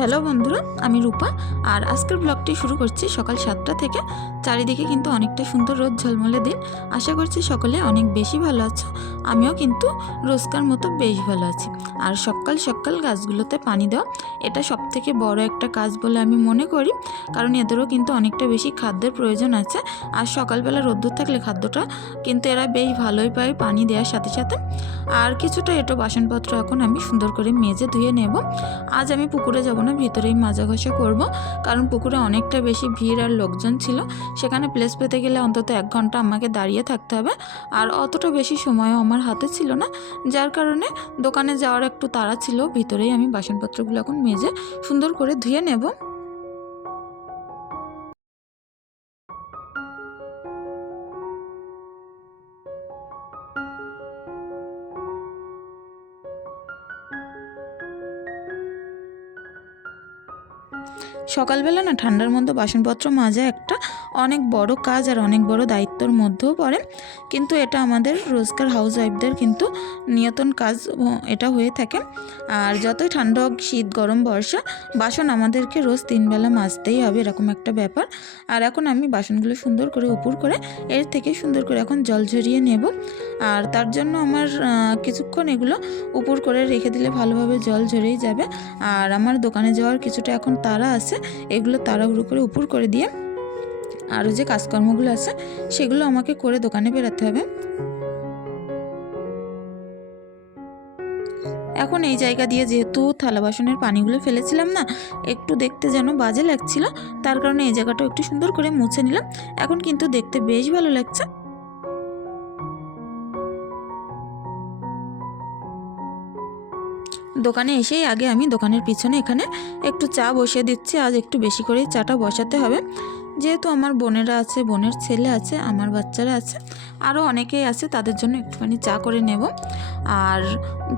Hello বন্ধুরা আমি রূপা। আর আজকের ব্লগটি শুরু করছি সকাল সাতটা থেকে। চারিদিকে কিন্তু অনেকটা সুন্দর রোদ ঝলমলে দিন। আশা করছি সকলে অনেক বেশি ভালো আছো। আমিও কিন্তু রোজকার মতো বেশ ভালো আছি। আর সকাল সকাল গাছগুলোতে পানি দেওয়া, এটা সব থেকে বড় একটা কাজ বলে আমি মনে করি। কারণ এদেরও কিন্তু অনেকটা বেশি খাদ্যের প্রয়োজন আছে। আর সকালবেলা রোদ্দুর থাকলে খাদ্যটা কিন্তু এরা বেশ ভালোই পায় পানি দেওয়ার সাথে সাথে। আর কিছুটা এটো বাসনপত্র এখন আমি সুন্দর করে মেজে ধুয়ে নেব। আজ আমি পুকুরে যাব না, ভিতরেই মাজা ঘষা করব। কারণ পুকুরে অনেকটা বেশি ভিড় আর লোকজন ছিল। সেখানে প্লেস পেতে গেলে অন্তত এক ঘণ্টা আমাকে দাঁড়িয়ে থাকতে হবে। আর অতটা বেশি সময়ও আমার হাতে ছিল না, যার কারণে দোকানে যাওয়ার একটু তাড়া ছিল। ভিতরেই আমি বাসনপত্রগুলো এখন মেজে সুন্দর করে ধুয়ে নেব। সকালবেলা না ঠান্ডার মধ্যে বাসনপত্র মাজা একটা অনেক বড় কাজ আর অনেক বড় দায়িত্বর মধ্যেও পড়ে। কিন্তু এটা আমাদের রোজকার হাউস ওয়াইফদের কিন্তু নিয়তন কাজ এটা হয়ে থাকে। আর যতই ঠান্ডা হোক, শীত, গরম, বর্ষা, বাসন আমাদেরকে রোজ তিনবেলা মাজতেই হবে এরকম একটা ব্যাপার। আর এখন আমি বাসনগুলো সুন্দর করে উপর করে, এর থেকে সুন্দর করে এখন জল ঝরিয়ে নেব। আর তার জন্য আমার কিছুক্ষণ এগুলো উপর করে রেখে দিলে ভালোভাবে জল ঝরেই যাবে। আর আমার দোকানে যাওয়ার কিছুটা এখন তারা আছে। এগুলো তাড়াহুড়ো করে উপর করে দিয়ে আরও যে কাজকর্মগুলো আছে, সেগুলো আমাকে করে দোকানে বেরাতে হবে। এখন এই জায়গা দিয়ে যেহেতু থালা বাসনের পানিগুলো ফেলেছিলাম না, একটু দেখতে যেন বাজে লাগছিল, তার কারণে এই জায়গাটা একটু সুন্দর করে মুছে নিলাম। এখন কিন্তু দেখতে বেশ ভালো লাগছে। দোকানে এসেই আগে আমি দোকানের পিছনে এখানে একটু চা বসিয়ে দিচ্ছি। আজ একটু বেশি করেই চাটা বসাতে হবে। যেহেতু আমার বোনেরা আছে, বোনের ছেলে আছে, আমার বাচ্চারা আছে আরও অনেকেই আছে, তাদের জন্য একটুখানি চা করে নেব। আর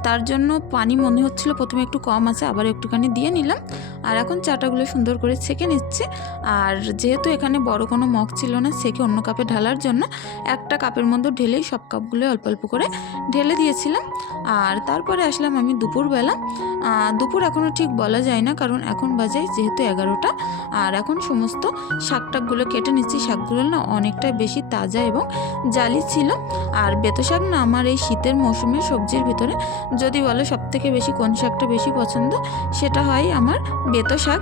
তার জন্য পানি মনে হচ্ছিল প্রথমে একটু কম আছে, আবার একটুখানি দিয়ে নিলাম। আর এখন চাটাগুলো সুন্দর করে ছেঁকে নিচ্ছি। আর যেহেতু এখানে বড় কোনো মগ ছিল না, সেকে অন্য কাপে ঢালার জন্য একটা কাপের মধ্যে ঢেলেই সব কাপগুলো অল্প অল্প করে ঢেলে দিয়েছিলাম। আর তারপরে আসলাম আমি দুপুরবেলা। দুপুর এখনও ঠিক বলা যায় না, কারণ এখন বাজে যেহেতু এগারোটা। আর এখন সমস্ত শাক টাকগুলো কেটে নিচ্ছি। শাকগুলো না অনেকটা বেশি তাজা এবং জালি ছিল। আর বেতো শাক না আমার এই শীতের মৌসুমে সবজির ভিতরে যদি বলো সব থেকে বেশি কোন শাকটা বেশি পছন্দ? সেটা হয় আমার বেতো শাক।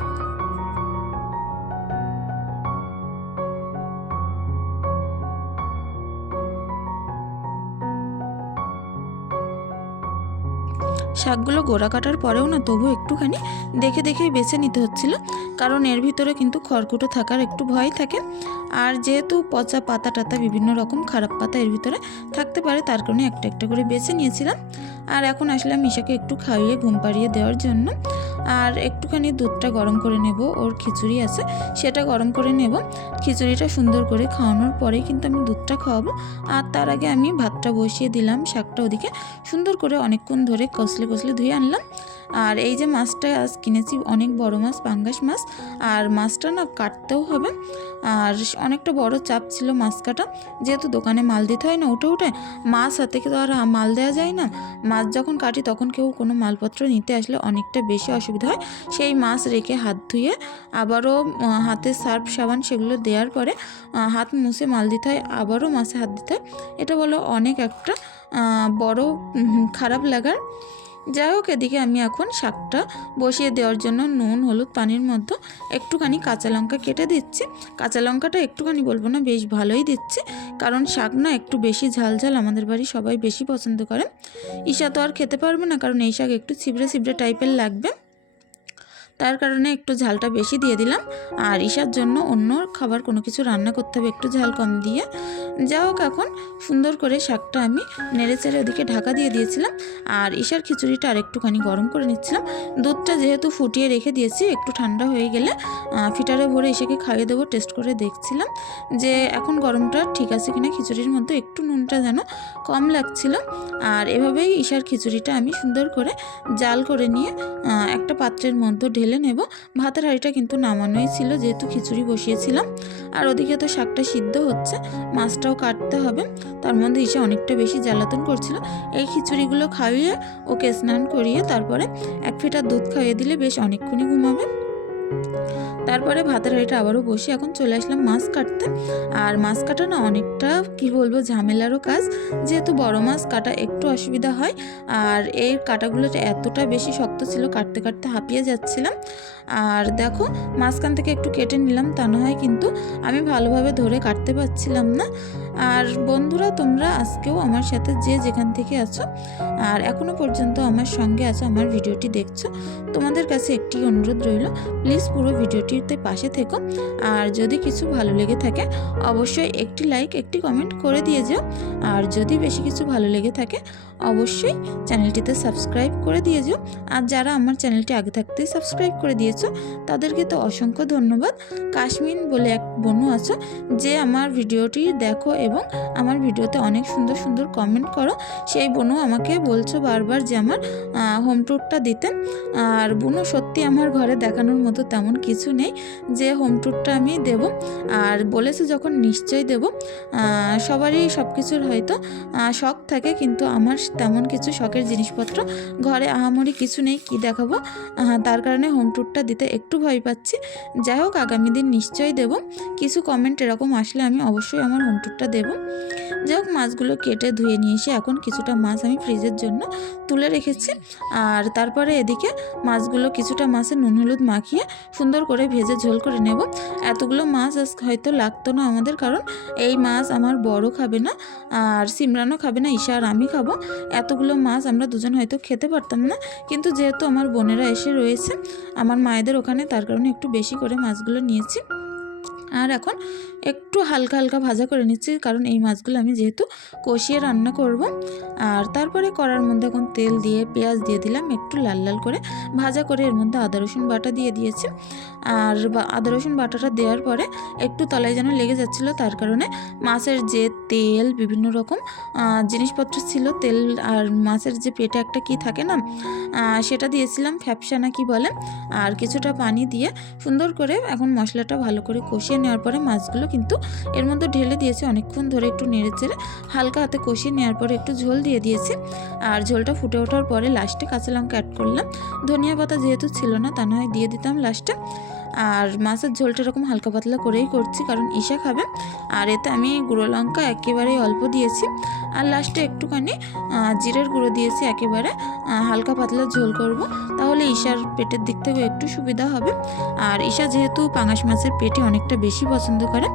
শাকগুলো গোড়া কাটার পরেও না তবু একটুখানি দেখে দেখেই বেছে নিতে হচ্ছিল, কারণ এর ভিতরে কিন্তু খড়কুটো থাকার একটু ভয় থাকে। আর যেহেতু পচা পাতা টাতা বিভিন্ন রকম খারাপ পাতা এর ভিতরে থাকতে পারে, তার কারণে একটা একটা করে বেছে নিয়েছিলাম। আর এখন আসলাম মিশাকে একটু খাইয়ে ঘুম পাড়িয়ে দেওয়ার জন্য, আর একটুখানি দুধটা গরম করে নেব। ওর খিচুড়ি আছে, সেটা গরম করে নেব। খিচুড়িটা সুন্দর করে খাওয়ানোর পরেই কিন্তু আমি দুধটা খাওয়াবো। আর তার আগে আমি ভাতটা বসিয়ে দিলাম, শাকটা ওদিকে সুন্দর করে অনেকক্ষণ ধরে কষলে কষলে ধুয়ে আনলাম। আর এই যে মাছটা আজ কিনেছি, অনেক বড় মাছ, পাঙ্গাস মাছ। আর মাছটা না কাটতেও হবে। আর অনেকটা বড় চাপ ছিল মাছ কাটা। যেহেতু দোকানে মাল দিতে হয় না উঠে উঠে, মাছ হাতে তো আর মাল দেওয়া যায় না। মাছ যখন কাটি তখন কেউ কোনো মালপত্র নিতে আসলে অনেকটা বেশি অসুবিধা হয়। সেই মাছ রেখে হাত ধুয়ে আবারও হাতে সার্ফ, সাবান সেগুলো দেওয়ার পরে হাত মুছে মাল দিতে হয়, আবারও মাছে হাত দিতে হয়। এটা বলো অনেক একটা বড় খারাপ লাগার যাই হোক, এদিকে আমি এখন শাকটা বসিয়ে দেওয়ার জন্য নুন, হলুদ পানির মধ্যে একটুখানি কাঁচা লঙ্কা কেটে দিচ্ছি। কাঁচা লঙ্কাটা একটুখানি বলব না, বেশ ভালোই দিচ্ছি। কারণ শাক না একটু বেশি ঝাল ঝাল আমাদের বাড়ি সবাই বেশি পছন্দ করে ঈশা তো আর খেতে পারবে না, কারণ এই শাক একটু ছিবড়ে ছিবড়ে টাইপের লাগবে। তার কারণে একটু ঝালটা বেশি দিয়ে দিলাম। আর ঈশার জন্য অন্য খাবার কোনো কিছু রান্না করতে হবে, একটু ঝাল কম দিয়ে। যা হোক এখন, সুন্দর করে শাকটা আমি নেড়ে চেড়ে ওদিকে ঢাকা দিয়ে দিয়েছিলাম, আর ঈশার খিচুড়িটা আর একটুখানি গরম করে নিচ্ছিলাম। দুধটা যেহেতু ফুটিয়ে রেখে দিয়েছি, একটু ঠান্ডা হয়ে গেলে ফিটারে ভরে ঈশাকে খাইয়ে দেবো, টেস্ট করে দেখছিলাম যে এখন গরমটা ঠিক আছে কিনা খিচুড়ির মধ্যে, একটু নুনটা যেন কম লাগছিল। আর এভাবেই ঈশার খিচুড়িটা আমি সুন্দর করে জাল করে নিয়ে একটা পাত্রের মধ্যে ঢেলে নেব। ভাতের হাঁড়িটা কিন্তু নামানোই ছিল, যেহেতু খিচুড়ি বসিয়েছিলাম। আর ওদিকে তো শাকটা সিদ্ধ হচ্ছে মাছটাও কাটতে হবে। তার মধ্যে এসে অনেকটা বেশি জ্বালাতন করছিল, এই খিচুড়িগুলো খাইয়ে ওকে স্নান করিয়ে তারপরে এক ফিটার দুধ খাইয়ে দিলে বেশ অনেকক্ষণই ঘুমাবে। তারপরে ভাতের হাঁড়িটা আবারও বসে এখন চলে আসলাম মাছ কাটতে। আর মাছ কাটা না অনেকটা, কি বলব, ঝামেলারও কাজ। যেহেতু বড় মাছ কাটা একটু অসুবিধা হয়, আর এর কাটাগুলো এতটা বেশি শক্ত ছিল, কাটতে কাটতে হাঁপিয়ে যাচ্ছিলাম। আর দেখো, মাঝখান থেকে একটু কেটে নিলাম, তা না হয় কিন্তু আমি ভালোভাবে ধরে কাটতে পারছিলাম না। আর বন্ধুরা, তোমরা আজকেও আমার সাথে যে যেখান থেকে আছো, আর এখনও পর্যন্ত আমার সঙ্গে আছো, আমার ভিডিওটি দেখছ, তোমাদের কাছে একটি অনুরোধ রইল প্লিজ পুরো ভিডিওটিতে পাশে থেকো। আর যদি কিছু ভালো লেগে থাকে, অবশ্যই একটি লাইক একটি কমেন্ট করে দিয়ে যেও। আর যদি বেশি কিছু ভালো লেগে থাকে, অবশ্যই চ্যানেলটিতে সাবস্ক্রাইব করে দিয়ে যেও। আর যারা আমার চ্যানেলটি আগে থাকতেই সাবস্ক্রাইব করে দিয়েছ, তাদেরকে তো অসংখ্য ধন্যবাদ। কাশ্মীর বলে এক বনু আছো, যে আমার ভিডিওটি দেখো এবং আমার ভিডিওতে অনেক সুন্দর সুন্দর কমেন্ট করো। সেই বোনও আমাকে বলছো বারবার যে আমার হোম ট্যুরটা দিতে। আর বোনও সত্যি আমার ঘরে দেখানোর মতো তেমন কিছু নেই যে হোম ট্যুরটা আমি দেব। আর বলেছে যখন নিশ্চয়ই দেব। সবারই সব কিছুর হয়তো শখ থাকে কিন্তু আমার তেমন কিছু শখের জিনিসপত্র ঘরে আহামরি কিছু নেই, কি দেখাবো? তার কারণে হোম ট্যুরটা দিতে একটু ভয় পাচ্ছি। যাই হোক, আগামী দিন নিশ্চয়ই দেব। কিছু কমেন্ট এরকম আসলে আমি অবশ্যই আমার হোম ট্যুরটা দেবো। যাই হোক মাছগুলো কেটে ধুয়ে নিয়ে এসে এখন কিছুটা মাছ আমি ফ্রিজের জন্য তুলে রেখেছি। আর তারপরে এদিকে মাছগুলো কিছুটা মাছে নুন, হলুদ মাখিয়ে সুন্দর করে ভেজে ঝোল করে নেব। এতগুলো মাছ আজ হয়তো লাগতো না আমাদের, কারণ এই মাছ আমার বড় খাবে না, আর সিমরানও খাবে না, ঈশা আর আমি খাব। এতগুলো মাছ আমরা দুজন হয়তো খেতে পারতাম না, কিন্তু যেহেতু আমার বোনেরা এসে রয়েছে, আমার মায়েদের ওখানে, তার কারণে একটু বেশি করে মাছগুলো নিয়েছি। আর এখন একটু হালকা হালকা ভাজা করে নিচ্ছি, কারণ এই মাছগুলো আমি যেহেতু কষিয়ে রান্না করব। আর তারপরে কড়ার মধ্যে এখন তেল দিয়ে, পেঁয়াজ দিয়ে দিলাম, একটু লাল লাল করে ভাজা করে এর মধ্যে আদা, রসুন বাটা দিয়ে দিয়েছি। আর আদা, রসুন বাটাটা দেওয়ার পরে একটু তলায় যেন লেগে যাচ্ছিল, তার কারণে মাছের যে তেল, বিভিন্ন রকম জিনিসপত্র ছিল, তেল আর মাছের যে পেটে একটা কি থাকে না সেটা দিয়েছিলাম ফ্যাপসা না কি বলে, আর কিছুটা পানি দিয়ে সুন্দর করে এখন মশলাটা ভালো করে কষিয়ে নেওয়ার পরে মাছগুলো কিন্তু এর মধ্যে ঢেলে দিয়েছি অনেকক্ষণ ধরে একটু নেড়ে চেড়ে। হালকা হাতে কষিয়ে নেওয়ার পরে একটু ঝোল দিয়ে দিয়েছি। আর ঝোলটা ফুটে ওঠার পরে লাস্টে কাঁচা লঙ্কা অ্যাড করলাম। ধনিয়া পাতা যেহেতু ছিল না তা নয়, দিয়ে দিতাম লাস্টে। আর মাছের ঝোলটা এরকম হালকা পাতলা করেই করছি, কারণ ঈশা খাবে। আর এতে আমি গুঁড়ো লঙ্কা একেবারেই অল্প দিয়েছি। আর লাস্টে একটুখানি জিরের গুঁড়ো দিয়েছি একেবারে। হালকা পাতলা ঝোল করব, তাহলে ঈশার পেটের দিক থেকে একটু সুবিধা হবে। আর ঈশা যেহেতু পাঙাশ মাছের পেটে অনেকটা বেশি পছন্দ করে,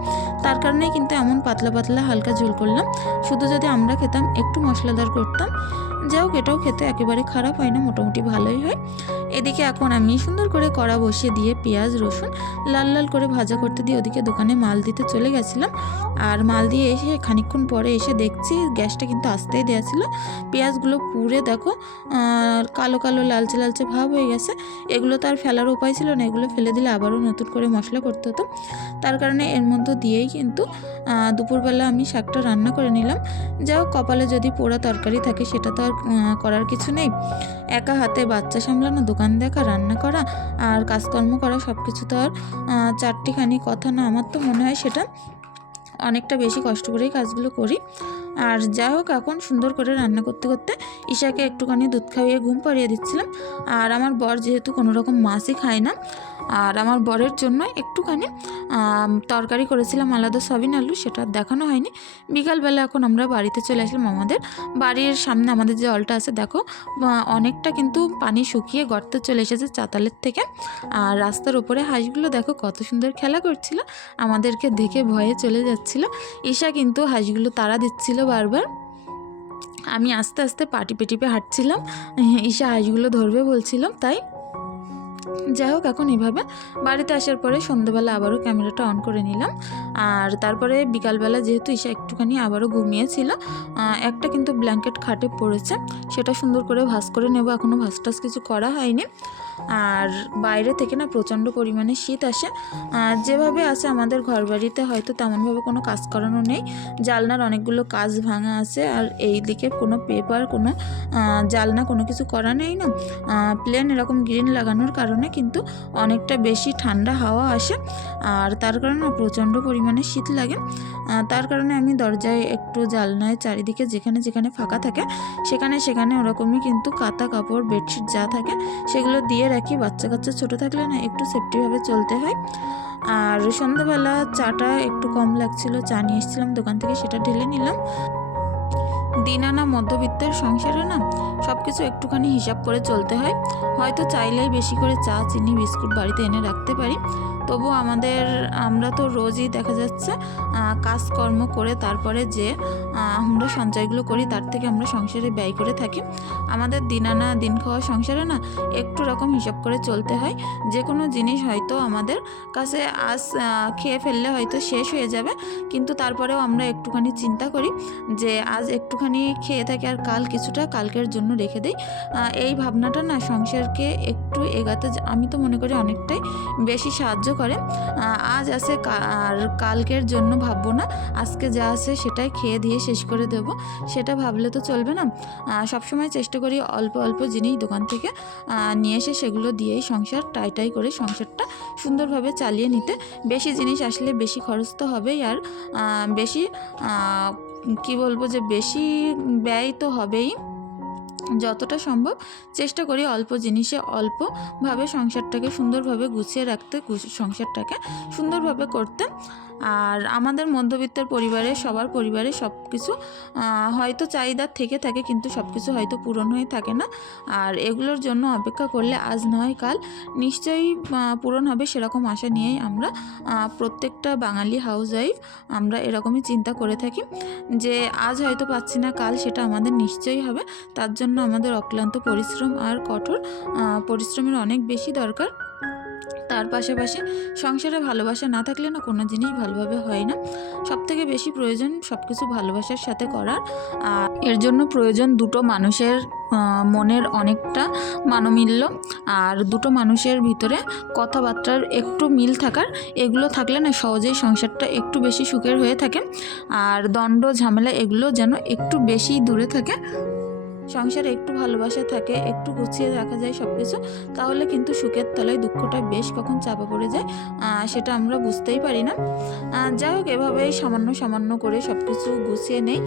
তার কারণেই কিন্তু এমন পাতলা পাতলা হালকা ঝোল করলাম। শুধু যদি আমরা খেতাম, একটু মশলাদার করতাম। যাই হোক, এটাও খেতে একেবারে খারাপ হয় না, মোটামুটি ভালোই হয়। এদিকে এখন আমি সুন্দর করে কড়া বসিয়ে দিয়ে পেঁয়াজ, রসুন লাল লাল করে ভাজা করতে দিয়ে ওদিকে দোকানে মাল দিতে চলে গেছিলাম। আর মাল দিয়ে এসে খানিকক্ষণ পরে এসে দেখছি গ্যাসটা কিন্তু আস্তেই দেওয়া ছিল। পেঁয়াজগুলো পুড়ে দেখো কালো কালো লালচে লালচে ভাব হয়ে গেছে। এগুলো তো আর ফেলার উপায় ছিল না, এগুলো ফেলে দিলে আবারও নতুন করে মশলা করতে হতো। তার কারণে এর মধ্যে দিয়েই কিন্তু দুপুরবেলা আমি শাকটা রান্না করে নিলাম। যাও কপালে যদি পোড়া তরকারি থাকে সেটা তো আর করার কিছু নেই। একা হাতে বাচ্চা সামলানো, দোকান দেখা, রান্না করা আর কাজকর্ম করা সব কিছু তো আর চারটিখানি কথা না। আমার তো মনে হয় সেটা অনেকটা বেশি কষ্ট করেই কাজগুলো করি। আর যাই হোক, এখন সুন্দর করে রান্না করতে করতে ঈশাকে একটুখানি দুধ খাইয়ে ঘুম পাড়িয়ে দিচ্ছিলাম। আর আমার বর যেহেতু কোনো রকম মাছই খায় না আর আমার বরের জন্য একটুখানি তরকারি করেছিলাম আলাদা সবিন আলু, সেটা দেখানো হয়নি। বিকালবেলা এখন আমরা বাড়িতে চলে আসলাম আমাদের। বাড়ির সামনে আমাদের যে জলটা আছে, দেখো অনেকটা কিন্তু পানি শুকিয়ে গর্তে চলে এসেছে চাতালের থেকে। আর রাস্তার উপরে হাঁসগুলো, দেখো, কত সুন্দর খেলা করছিল। আমাদেরকে দেখে ভয়ে চলে যাচ্ছিল। ঈশা কিন্তু হাঁসগুলো তাড়া দিচ্ছিল বারবার। আমি আস্তে আস্তে পাটি পেটিপে হাঁটছিলাম। ঈশা হাঁসগুলো ধরবে বলছিলাম তাই যাই হোক, এখন এভাবে বাড়িতে আসার পরে সন্ধ্যেবেলা আবারও ক্যামেরাটা অন করে নিলাম। আর তারপরে বিকালবেলা যেহেতু ঈশা একটুখানি আবারও ঘুমিয়েছিল একটা কিন্তু ব্ল্যাঙ্কেট খাটে পড়েছে, সেটা সুন্দর করে ভাঁজ করে নেব। এখনও ভাঁজ টাস কিছু করা হয়নি। আর বাইরে থেকে না প্রচণ্ড পরিমাণে শীত আসে। যেভাবে আছে আমাদের ঘর বাড়িতে হয়তো তেমনভাবে কোনো কাজ করানো নেই। জালনার অনেকগুলো কাজ ভাঙা আছে, আর এই দিকে কোনো পেপার, কোনো জালনা কোনো কিছু করা নেই না। প্লেন এরকম গ্রিন লাগানোর কারণে কারণে কিন্তু অনেকটা বেশি ঠান্ডা হাওয়া আসে, আর তার কারণে প্রচণ্ড পরিমাণে শীত লাগে। তার কারণে আমি দরজায় একটু জালনায় চারিদিকে যেখানে যেখানে ফাঁকা থাকে, সেখানে সেখানে ওরকমই কিন্তু কাতা কাপড়, বেডশিট যা থাকে, সেগুলো দিয়ে রাখি। বাচ্চা কাচ্চা ছোটো থাকলে না একটু সেফটিভাবে চলতে হয়। আর সন্ধ্যাবেলা চাটা একটু কম লাগছিল, চা নিয়ে এসেছিলাম, দোকান থেকে সেটা ঢেলে নিলাম। দিন আনা মধ্যবিত্তের সংসারে না সব কিছু একটুখানি হিসাব করে চলতে হয়। হয়তো চাইলেই বেশি করে চা, চিনি, বিস্কুট বাড়িতে এনে রাখতে পারি। তবু আমাদের, আমরা তো রোজই দেখা যাচ্ছে কাজকর্ম করে তারপরে যে আমরা সঞ্চয়গুলো করি তার থেকে আমরা সংসারে ব্যয় করে থাকি। আমাদের দিন আনা দিন খাওয়া সংসারে না একটু রকম হিসাব করে চলতে হয়। যে কোনো জিনিস হয়তো আমাদের কাছে আজ খেয়ে ফেললে হয়তো শেষ হয়ে যাবে। কিন্তু তারপরেও আমরা একটুখানি চিন্তা করি যে, আজ একটুখানি খেয়ে থাকি আর কাল কিছুটা কালকের জন্য রেখে দিই। এই ভাবনাটা না সংসারকে একটু এগাতে, আমি তো মনে করি অনেকটাই বেশি সাহায্য করে আজ আছে আর কালকের জন্য ভাববো না, আজকে যা আছে সেটাই খেয়ে দিয়ে শেষ করে দেব, সেটা ভাবলে তো চলবে না সবসময় চেষ্টা করি অল্প অল্প জিনিস দোকান থেকে নিয়ে এসে সেগুলো দিয়েই সংসার, টাই টাই করে সংসারটা সুন্দরভাবে চালিয়ে নিতে, বেশি জিনিস আসলে বেশি খরচ তো হবেই আর বেশি কি বলব যে বেশি ব্যয় তো হবেই। যতটা সম্ভব চেষ্টা করি অল্প জিনিসে অল্পভাবে সংসারটাকে সুন্দরভাবে গুছিয়ে রাখতে সংসারটাকে সুন্দরভাবে করতে। আর আমাদের মধ্যবিত্তের পরিবারে, সবার পরিবারে সব কিছু হয়তো চাহিদার থেকে থাকে কিন্তু সব কিছু হয়তো পূরণ হয়ে থাকে না। আর এগুলোর জন্য অপেক্ষা করলে আজ নয়, কাল নিশ্চয়ই পূরণ হবে সেরকম আশা নিয়েই আমরা প্রত্যেকটা বাঙালি হাউস ওয়াইফ আমরা এরকমই চিন্তা করে থাকি যে আজ হয়তো পাচ্ছি না, কাল সেটা আমাদের নিশ্চয়ই হবে। তার জন্য আমাদের অক্লান্ত পরিশ্রম আর কঠোর পরিশ্রমের অনেক বেশি দরকার। তার পাশাপাশি সংসারে ভালোবাসা না থাকলে না কোনো জিনিস ভালোভাবে হয় না। সব থেকে বেশি প্রয়োজন সব কিছু ভালোবাসার সাথে করার। আর এর জন্য প্রয়োজন দুটো মানুষের মনের অনেকটা মানমিল্য। আর দুটো মানুষের ভিতরে কথাবার্তার একটু মিল থাকার, এগুলো থাকলে না সহজেই সংসারটা একটু বেশি সুখের হয়ে থাকে। আর দণ্ড ঝামেলা এগুলো যেন একটু বেশি দূরে থাকে। সংসারে একটু ভালোবাসা থাকে, একটু গুছিয়ে রাখা যায় সব কিছু তাহলে কিন্তু সুখের তলায় দুঃখটা বেশ কখন চাপা পড়ে যায় সেটা আমরা বুঝতেই পারি না। যাই হোক, এভাবেই সামান্য সামান্য করে সব কিছু গুছিয়ে নেই।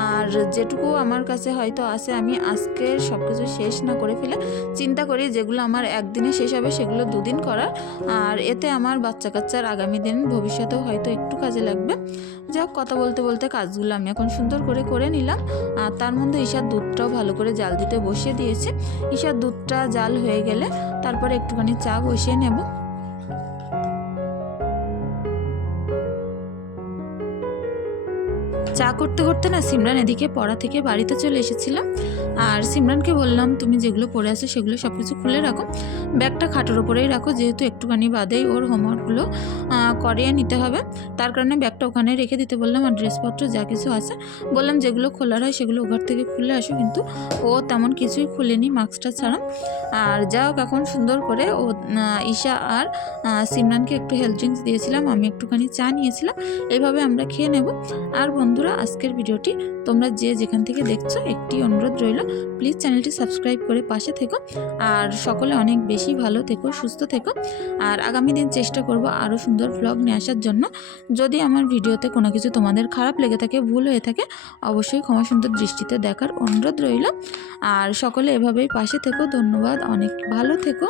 আর যেটুকু আমার কাছে হয়তো আছে, আমি আজকের সব কিছু শেষ না করে ফেলে চিন্তা করি যেগুলো আমার একদিনে শেষ হবে, সেগুলো দুদিন করার। আর এতে আমার বাচ্চা কাচ্চার আগামী দিন ভবিষ্যতেও হয়তো একটু কাজে লাগবে। যাই হোক কথা বলতে বলতে কাজগুলো আমি এখন সুন্দর করে করে নিলাম। আর তার মধ্যে ঈশার দুধটাও ভালো করে জাল দিতে বসিয়ে দিয়েছে। ঈশার দুধটা জাল হয়ে গেলে তারপরে একটুখানি চা বসিয়ে নেব। চা করতে করতে না সিমরান এদিকে পড়া থেকে বাড়িতে চলে এসেছিলাম আর সিমরানকে বললাম, তুমি যেগুলো পড়ে আসো সেগুলো সব কিছু খুলে রাখো। ব্যাগটা খাটের ওপরেই রাখো, যেহেতু একটুখানি বাদেই ওর হোমওয়ার্কগুলো করিয়ে নিতে হবে। তার কারণে ব্যাগটা ওখানে রেখে দিতে বললাম আর ড্রেসপত্র যা কিছু আছে। বললাম, যেগুলো খোলার হয় সেগুলো ঘর থেকে খুলে আসো। কিন্তু ও তেমন কিছুই খুলেনি মাস্কটা ছাড়া। আর যা হোক, এখন সুন্দর করে ও ঈশা আর সিমরানকে একটু হেলথ ড্রিঙ্কস দিয়েছিলাম, আমি একটুখানি চা নিয়েছিলাম এইভাবে আমরা খেয়ে নেব। আর বন্ধুরা, আজকের ভিডিওটি তোমরা যে যেখান থেকে দেখছ, একটি অনুরোধ রইল প্লিজ চ্যানেলটি সাবস্ক্রাইব করে পাশে থেকো। আর সকলে অনেক বেশি ভালো থেকো, সুস্থ থেকো। আর আগামী দিন চেষ্টা করব আরও সুন্দর ভ্লগ নিয়ে আসার জন্য। যদি আমার ভিডিওতে কোনো কিছু তোমাদের খারাপ লেগে থাকে, ভুল হয়ে থাকে, অবশ্যই ক্ষমা সুন্দর দৃষ্টিতে দেখার অনুরোধ রইল। আর সকলে এভাবেই পাশে থেকো। ধন্যবাদ। অনেক ভালো থেকো।